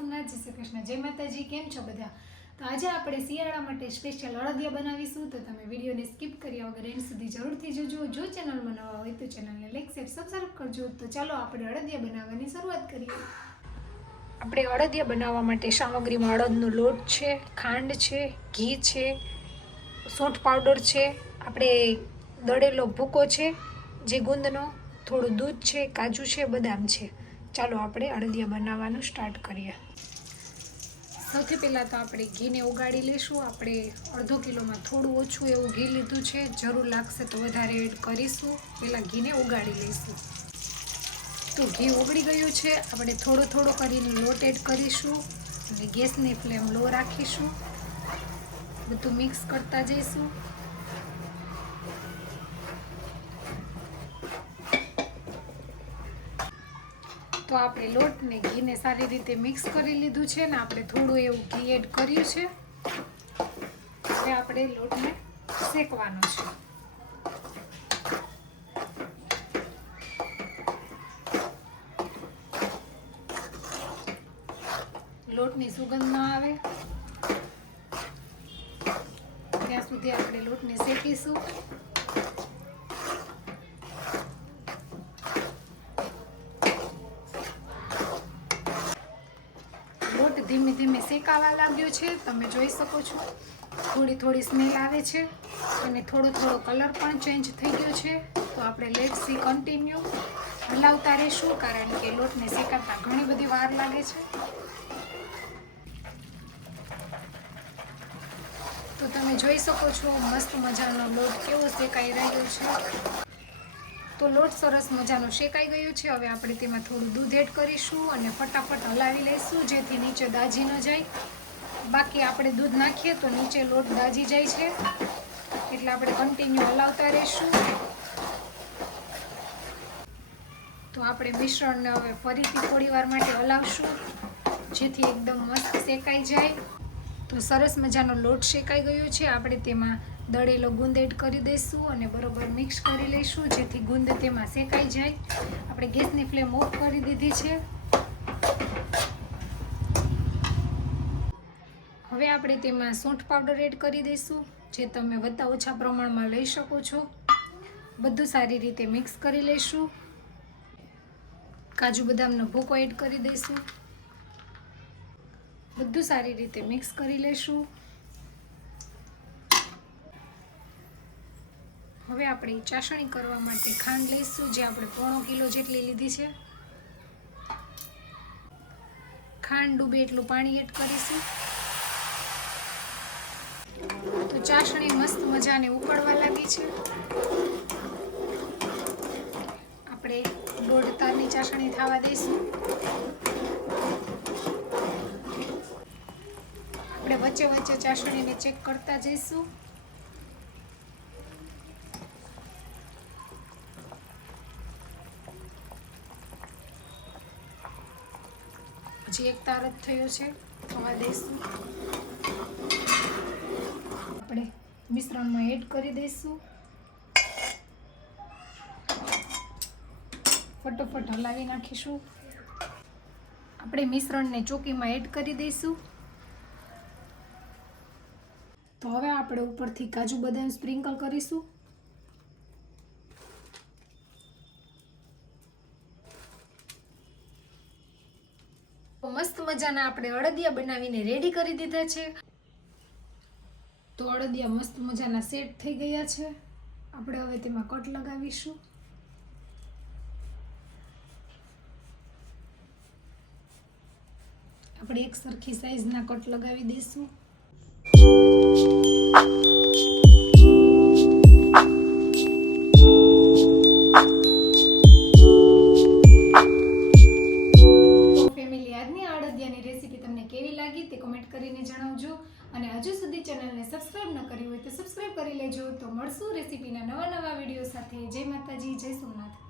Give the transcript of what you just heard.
સોમનાથ, જય શ્રી કૃષ્ણ, જય માતાજી। કેમ છો બધા? તો આજે આપણે શિયાળા માટે સ્પેશિયલ અડદિયા બનાવીશું, તો તમે વિડીયોને સ્કીપ કર્યા વગર એન્ડ સુધી જરૂરથી જોજો। જો ચેનલમાં નવા હોય તો ચેનલને લાઈક શેર સબસ્ક્રાઈબ કરજો। તો ચાલો આપણે અડદિયા બનાવવાની શરૂઆત કરીએ। આપણે અડદિયા બનાવવા માટે સામગ્રીમાં અડદનો લોટ છે, ખાંડ છે, ઘી છે, સૂંઠ પાવડર છે, આપણે દળેલો ભૂકો છે જે ગુંદનો, થોડું દૂધ છે, કાજુ છે, બદામ છે। ચાલો આપણે અડદિયા બનાવવાનું સ્ટાર્ટ કરીએ। સૌથી પહેલાં તો આપણે ઘીને ઉગાડી લઈશું। આપણે અડધો કિલોમાં થોડું ઓછું એવું ઘી લીધું છે, જરૂર લાગશે તો વધારે એડ કરીશું। પહેલાં ઘીને ઉગાડી લઈશું। તો ઘી ઉગળી ગયું છે, આપણે થોડો થોડો કરીને લોટ એડ કરીશું અને ગેસની ફ્લેમ લો રાખીશું। બધું મિક્સ કરતા જઈશું। તો આપણે લોટને ઘીને સારી રીતે મિક્સ કરી લીધું છે ને આપણે થોડું એવું ઘી એડ કર્યું છે। હવે આપણે લોટને શેકવાનો છે। લોટની સુગંધ ન આવે ત્યાં સુધી આપણે લોટને શેકીશું। લોટ ધીમે ધીમે શેકાવા લાગ્યો છે, તમે જોઈ શકો છો। થોડી થોડી સ્મેલ આવે છે અને થોડો થોડો કલર પણ ચેન્જ થઈ ગયો છે। તો આપણે લેટ સી કન્ટિન્યુ હલાવતા રહીશું, કારણ કે લોટને શેકાતા ઘણી બધી વાર લાગે છે। તો તમે જોઈ શકો છો મસ્ત મજાનો લોટ કેવો શેકાઈ રહ્યો છે। તો લોટ સરસ મજાનો શેકાઈ ગયો છે। હવે આપણે તેમાં થોડું દૂધ એડ કરીશું અને ફટાફટ હલાવી લઈશું, જેથી નીચે દાજી ન જાય। બાકી આપણે દૂધ નાખીએ તો નીચે લોટ દાજી જાય છે, એટલે આપણે કન્ટિન્યુ હલાવતા રહીશું। તો આપણે મિશ્રણને હવે ફરીથી થોડી વાર માટે હલાવશું, જેથી એકદમ મસ્ત શેકાઈ જાય। તો સરસ મજાનો લોટ શેકાઈ ગયો છે, આપણે તેમાં દળેલો ગુંદ એડ કરી દઈશું અને બરોબર મિક્સ કરી લઈશું, જેથી ગુંદ તેમાં શેકાઈ જાય। આપણે ગેસની ફ્લેમ ઓફ કરી દીધી છે। હવે આપણે તેમાં સૂંઠ પાવડર એડ કરી દઈશું, જે તમે વધતા ઓછા પ્રમાણમાં લઈ શકો છો। બધું સારી રીતે મિક્સ કરી લઈશું। કાજુ બદામનો ભૂકો એડ કરી દઈશું। બધું સારી રીતે મિક્સ કરી લઈશું। હવે આપણે ચાસણી કરવા માટે ખાંડ લઈશું, જે આપણે 1.5 કિલો જેટલી લીધી છે। ખાંડ ડૂબે એટલું પાણી એડ કરીશું। તો ચાસણી મસ્ત મજાને ઉકળવા લાગી છે। આપણે 1.5 તારની ચાસણી થવા દઈશું। આપણે વચ્ચે વચ્ચે ચાસણીને ચેક કરતા જઈશું। હજી એક તાર જ થયો છે, થવા દઈશું। આપણે મિશ્રણમાં એડ કરી દઈશું। ફટોફટ હલાવી નાખીશું। આપણે મિશ્રણને ચોકીમાં એડ કરી દઈશું। તો હવે આપણે ઉપરથી કાજુ બદામ સ્પ્રિંકલ કરીશું। મસ્ત મજાના આપણે અડદિયા બનાવીને રેડી કરી દીધા છે। તો અડદિયા મસ્ત મજાના સેટ થઈ ગયા છે। આપણે હવે તેમાં કટ લગાવીશું। આપણે એક સરખી સાઈઝના કટ લગાવી દઈશું। કેવી લાગી તે કમેન્ટ કરીને જણાવજો, અને હજુ સુધી ચેનલને સબસ્ક્રાઇબ ન કરી હોય તો સબસ્ક્રાઇબ કરી લેજો। તો મળશું રેસીપીના નવા વિડીયો સાથે। જય માતાજી, જય સોમનાથ।